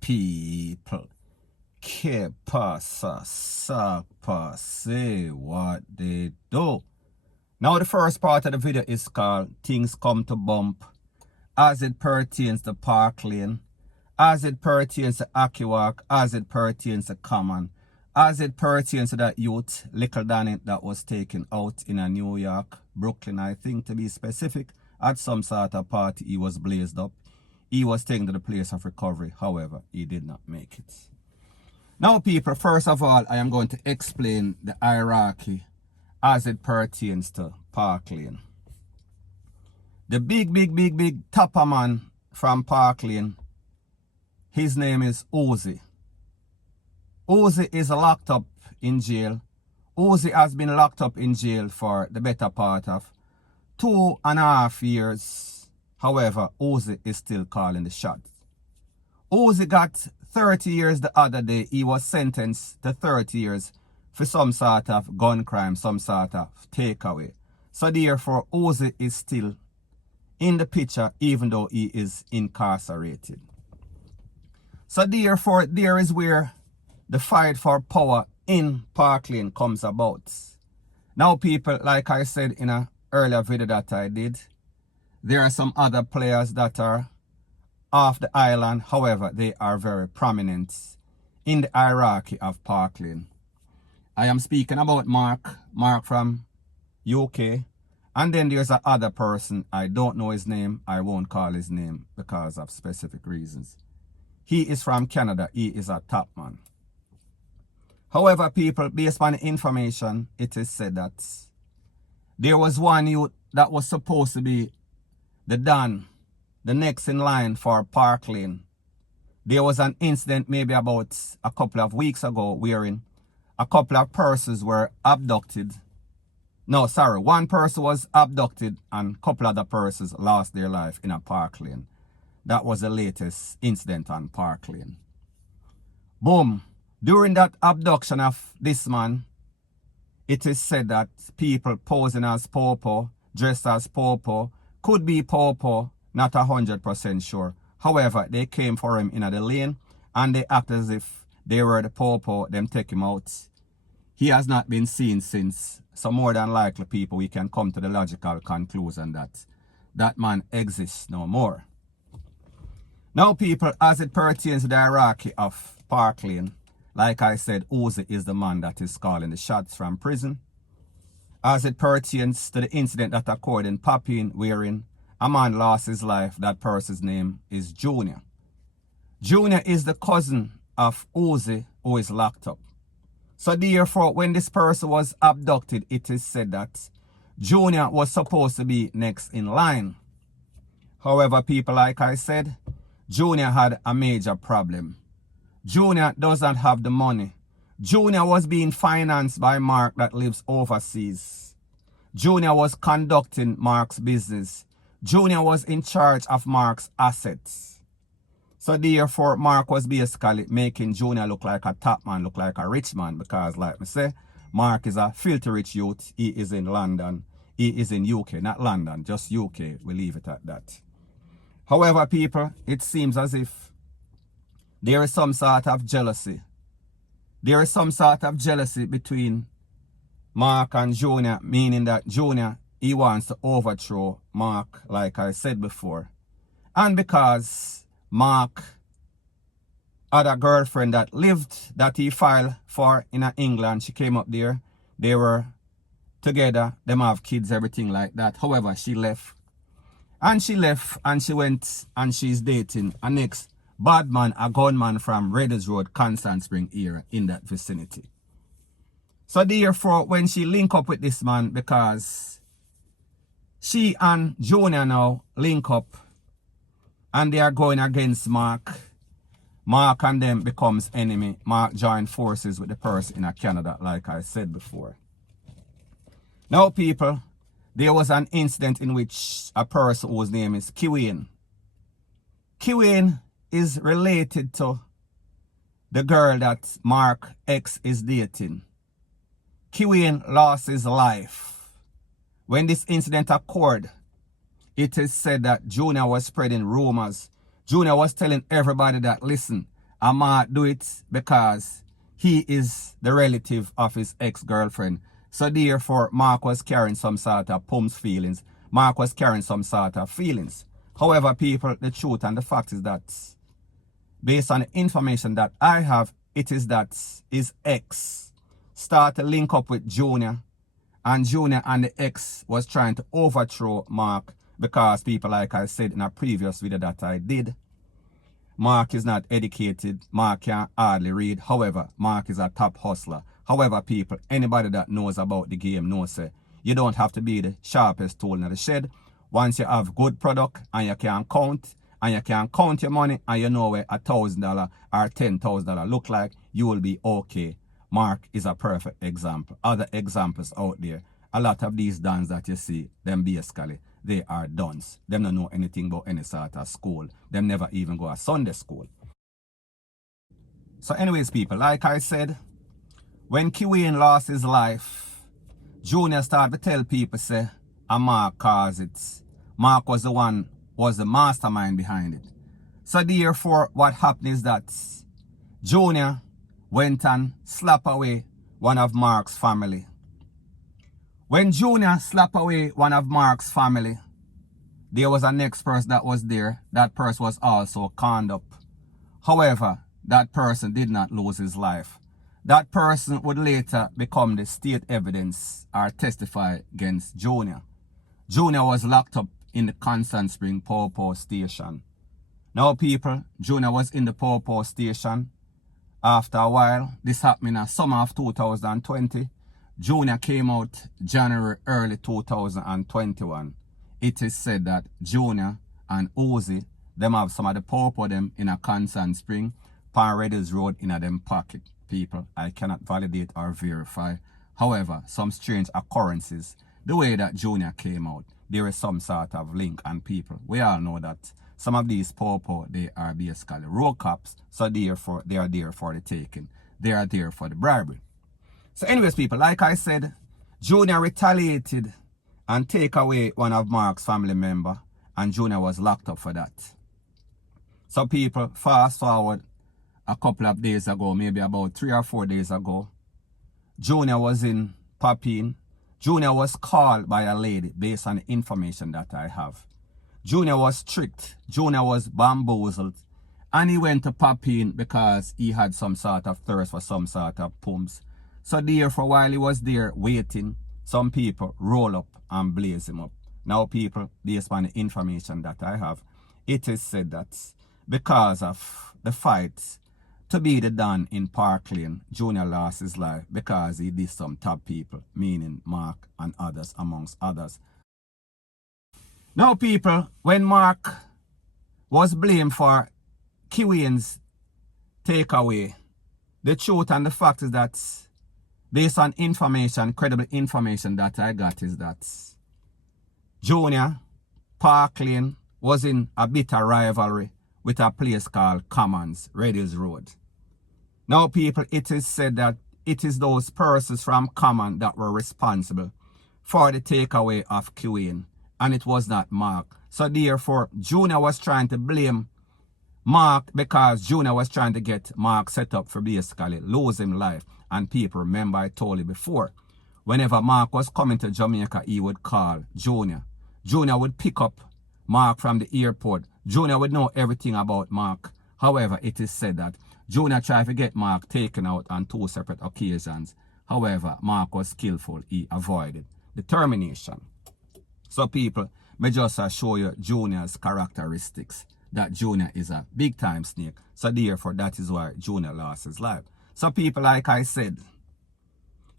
people. Que pasa, sapa, say what they do. Now the first part of the video is called Things Come to Bump as it pertains to Park Lane, as it pertains to Akiwak, as it pertains to Common, as it pertains to that youth, Little D0N, that was taken out in a New York, Brooklyn, I think to be specific, at some sort of party. He was blazed up. He was taken to the place of recovery. However, he did not make it. Now, people, first of all, I am going to explain the hierarchy as it pertains to Park Lane. The big topper man from Park Lane, his name is Uzi. Uzi is locked up in jail. Uzi has been locked up in jail for the better part of 2.5 years. However, Uzi is still calling the shots. Uzi got 30 years the other day. He was sentenced to 30 years for some sort of gun crime, some sort of takeaway. So therefore, Uzi is still in the picture even though he is incarcerated. So therefore, there is where the fight for power in Park Lane comes about. Now, people, like I said in an earlier video that I did, there are some other players that are off the island. However, they are very prominent in the hierarchy of Park Lane. I am speaking about Mark from UK. And then there's a other person. I don't know his name. I won't call his name because of specific reasons. He is from Canada. He is a top man. However, people, based on the information, it is said that there was one youth that was supposed to be the Don, the next in line for Park Lane. There was an incident maybe about a couple of weeks ago wherein a couple of persons were abducted. No, sorry, one person was abducted and a couple other persons lost their life in a Park Lane. That was the latest incident on Park Lane. Boom. During that abduction of this man, it is said that people posing as Popo, dressed as Popo, could be Popo, not 100% sure. However, they came for him in the lane and they acted as if they were the Popo, them take him out. He has not been seen since. So more than likely, people, we can come to the logical conclusion that that man exists no more. Now, people, as it pertains to the hierarchy of Park Lane, like I said, Uzi is the man that is calling the shots from prison. As it pertains to the incident that occurred in Papine, wherein a man lost his life, that person's name is Junior. Junior is the cousin of Uzi who is locked up. So therefore, when this person was abducted, it is said that Junior was supposed to be next in line. However, people, like I said, Junior had a major problem. Junior doesn't have the money. Junior was being financed by Mark that lives overseas. Junior was conducting Mark's business. Junior was in charge of Mark's assets. So therefore, Mark was basically making Junior look like a top man, look like a rich man. Because like I say, Mark is a filthy rich youth. He is in London. He is in UK, not London, just UK. We leave it at that. However, people, it seems as if there is some sort of jealousy. There is some sort of jealousy between Mark and Junior, meaning that Junior, he wants to overthrow Mark, like I said before. And because Mark had a girlfriend that lived, that he filed for in England, she came up there, they were together, them have kids, everything like that. However, she left. And she left and she went and she's dating a next bad man, a gunman from Raiders Road, Constant Spring area in that vicinity. So therefore, when she link up with this man, because she and Junior now link up and they are going against Mark, Mark and them becomes enemy. Mark joined forces with the person in Canada, like I said before. Now, people, there was an incident in which a person whose name is Kiwin. Kiwin is related to the girl that Mark X is dating. Kiwin lost his life. When this incident occurred, it is said that Junior was spreading rumors. Junior was telling everybody that, listen, I might do it because he is the relative of his ex-girlfriend. So therefore, Mark was carrying some sort of Pum's feelings. Mark was carrying some sort of feelings. However, people, the truth and the fact is that, based on the information that I have, it is that his ex started to link up with Junior, and Junior and the ex was trying to overthrow Mark because people, like I said in a previous video that I did, Mark is not educated. Mark can hardly read. However, Mark is a top hustler. However, people, anybody that knows about the game knows you don't have to be the sharpest tool in the shed. Once you have good product and you can count your money, and you know where $1,000 or $10,000 look like, you will be okay. Mark is a perfect example. Other examples out there, a lot of these dons that you see, them basically, they are dons. Them don't know anything about any sort of school. Them never even go to Sunday school. So anyways, people, like I said, when Kiwayne lost his life, Junior started to tell people, say, and Mark caused it. Mark was the mastermind behind it. So therefore, what happened is that Junior went and slapped away one of Mark's family. When Junior slapped away one of Mark's family, there was a next person that was there. That person was also conned up. However, that person did not lose his life. That person would later become the state evidence or testify against Junior. Junior was locked up in the Constant Spring Power Station. Now people, Junior was in the Power Station. After a while, this happened in the summer of 2020. Junior came out January early 2021. It is said that Junior and Uzi, them have some of the pawpaw them in a Constant Spring, Paredes Road in a them pocket. People, I cannot validate or verify. However, some strange occurrences, the way that Junior came out, there is some sort of link, and people, we all know that some of these pawpaw, they are basically road cops, so therefore they are there for the taking. They are there for the bribery. So anyways, people, like I said, Junior retaliated and take away one of Mark's family member, and Junior was locked up for that. So people, fast forward a couple of days ago, maybe about 3 or 4 days ago, Junior was in Papine. Junior was called by a lady based on the information that I have. Junior was tricked. Junior was bamboozled. And he went to Papine because he had some sort of thirst for some sort of pumps. So therefore, while he was there waiting, some people roll up and blaze him up. Now people, based on the information that I have, it is said that because of the fight to be the Don in Park Lane, Junior lost his life because he did some top people, meaning Mark and others, amongst others. Now people, when Mark was blamed for Kiwayne's takeaway, the truth and the fact is that, based on information, credible information that I got, is that Junior, Park Lane, was in a bitter rivalry with a place called Commons, Red Hills Road. Now people, it is said that it is those persons from Common that were responsible for the takeaway of Kiwayne, and it was not Mark. So therefore, Junior was trying to blame Mark because Junior was trying to get Mark set up for basically losing life. And people, remember I told you before, whenever Mark was coming to Jamaica, he would call Junior. Junior would pick up Mark from the airport. Junior would know everything about Mark. However, it is said that Junior tried to get Mark taken out on 2 separate occasions. However, Mark was skillful. He avoided the termination. So people, may just show you Junior's characteristics. That Junior is a big time snake. So therefore, that is why Junior lost his life. So people, like I said,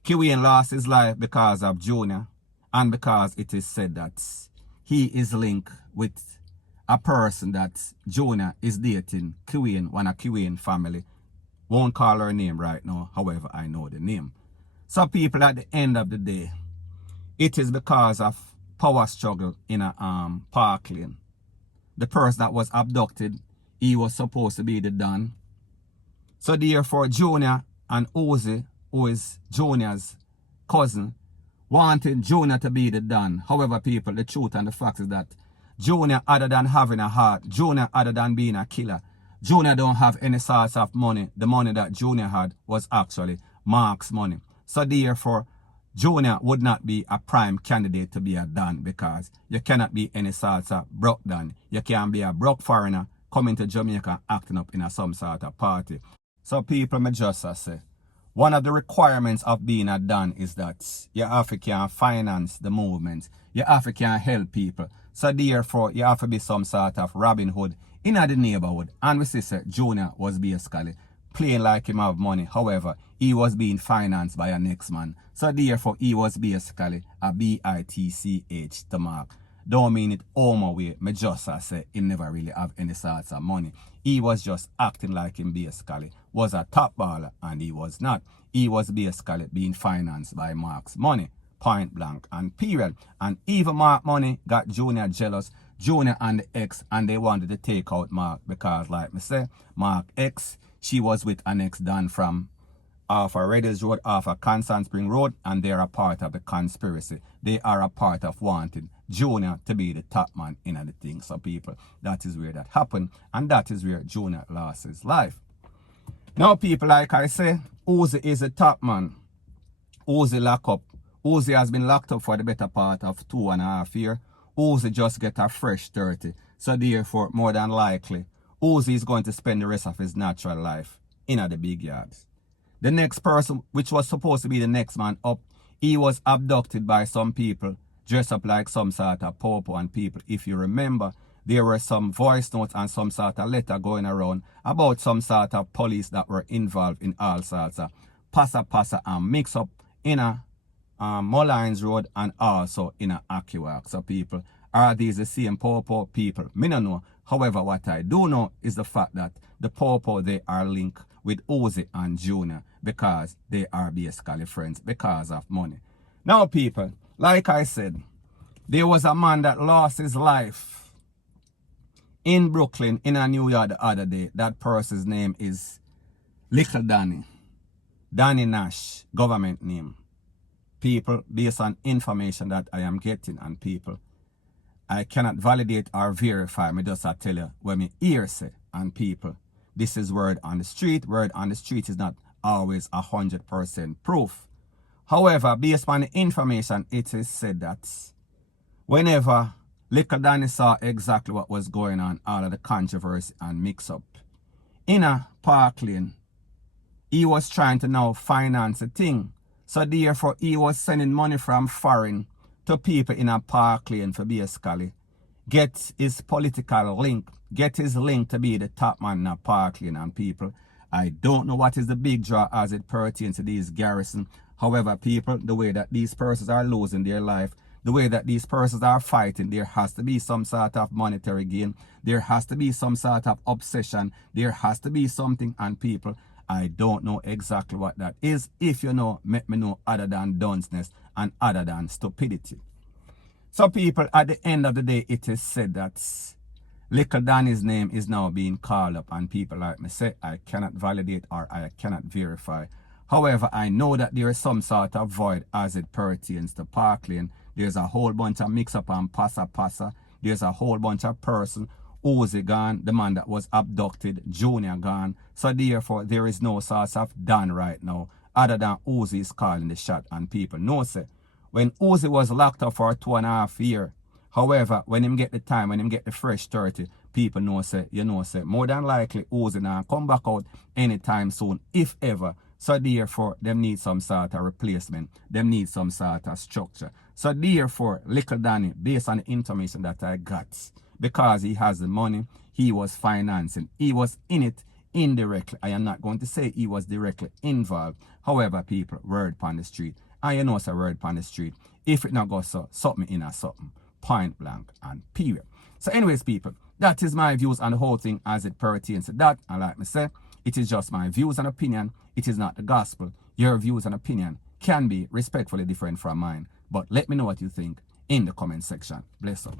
Kiwayne lost his life because of Junior, and because it is said that he is linked with a person that Junior is dating, Kiwayne, one of Kiwayne family. Won't call her name right now, however, I know the name. So people, at the end of the day, it is because of power struggle in a Park Lane. The person that was abducted, he was supposed to be the Don. So therefore, Junior and Uzi, who is Junior's cousin, wanted Junior to be the Don. However, people, the truth and the fact is that Junior, other than having a heart, Junior, other than being a killer, Junior don't have any sorts of money. The money that Junior had was actually Mark's money. So therefore, Junior would not be a prime candidate to be a Don, because you cannot be any sort of broke Don. You can be a broke foreigner coming to Jamaica acting up in some sort of party. So people, me just say, one of the requirements of being a Don is that you have to can finance the movement. You have to can help people. So therefore, you have to be some sort of Robin Hood in the neighborhood. And we see Junior was basically playing like him have money. However, he was being financed by a next man. So therefore, he was basically a bitch to Mark. Don't mean it all my way. Me just say he never really have any sorts of money. He was just acting like him basically was a top baller, and he was not. He was basically being financed by Mark's money. Point blank and period. And even Mark money got Junior jealous. Junior and the ex, and they wanted to take out Mark because, like me say, Mark ex, she was with an ex-Don from off a Reddies Road, off a Constant Spring Road, and they're a part of the conspiracy. They are a part of wanting Junior to be the top man in the thing. So people, that is where that happened, and that is where Junior lost his life. Now people, like I say, Uzi is the top man. Uzi lock up. Uzi has been locked up for the better part of 2.5 years. Uzi just get a fresh 30. So therefore, more than likely, Uzi is going to spend the rest of his natural life in the big yards. The next person, which was supposed to be the next man up, he was abducted by some people, dressed up like some sort of popo and people. If you remember, there were some voice notes and some sort of letter going around about some sort of police that were involved in all sorts of passa and mix up in a Mullines Road and also in a Akiwak. So people, are these the same popo people? Me no know. However, what I do know is the fact that the popo, they are linked with Uzi and Junior because they are basically friends because of money. Now people, like I said, there was a man that lost his life in Brooklyn in a New York the other day. That person's name is Little Danny. Danny Nash, government name. People, based on information that I am getting, and people, I cannot validate or verify. Me just tell you what me hear say. And people, this is word on the street. Word on the street is not always 100% proof. However, based on the information, it is said that whenever Little Danny saw exactly what was going on, all of the controversy and mix-up in a Park Lane, he was trying to now finance a thing. So therefore, he was sending money from foreign to people in a Park Lane for basically get his political link, get his link to be the top man in a Park Lane. And people, I don't know what is the big draw as it pertains to these garrison. However, people, the way that these persons are losing their life, the way that these persons are fighting, there has to be some sort of monetary gain. There has to be some sort of obsession. There has to be something. And people, I don't know exactly what that is. If you know, let me know, other than dunceness and other than stupidity. So people, at the end of the day, it is said that Little Danny's name is now being called up, and people like me say, I cannot validate or I cannot verify. However, I know that there is some sort of void as it pertains to Park Lane. There's a whole bunch of mix-up and passa. There's a whole bunch of person. Uzi gone, the man that was abducted, Junior gone. So therefore, there is no sort of Don right now, other than Uzi is calling the shot. And people know, say, when Uzi was locked up for 2.5 years, however, when him get the time, when him get the fresh 30, people know, say, you know, say, more than likely Uzi now come back out anytime soon, if ever. So therefore, them need some sort of replacement. Them need some sort of structure. So therefore, Little Danny, based on the information that I got, because he has the money, he was financing. He was in it indirectly. I am not going to say he was directly involved. However, people, word upon the street. And you know, it's a word upon the street. If it not goes so, something in a something. Point blank and period. So anyways, people, that is my views on the whole thing as it pertains to that. And like me say, it is just my views and opinion. It is not the gospel. Your views and opinion can be respectfully different from mine. But let me know what you think in the comment section. Bless up.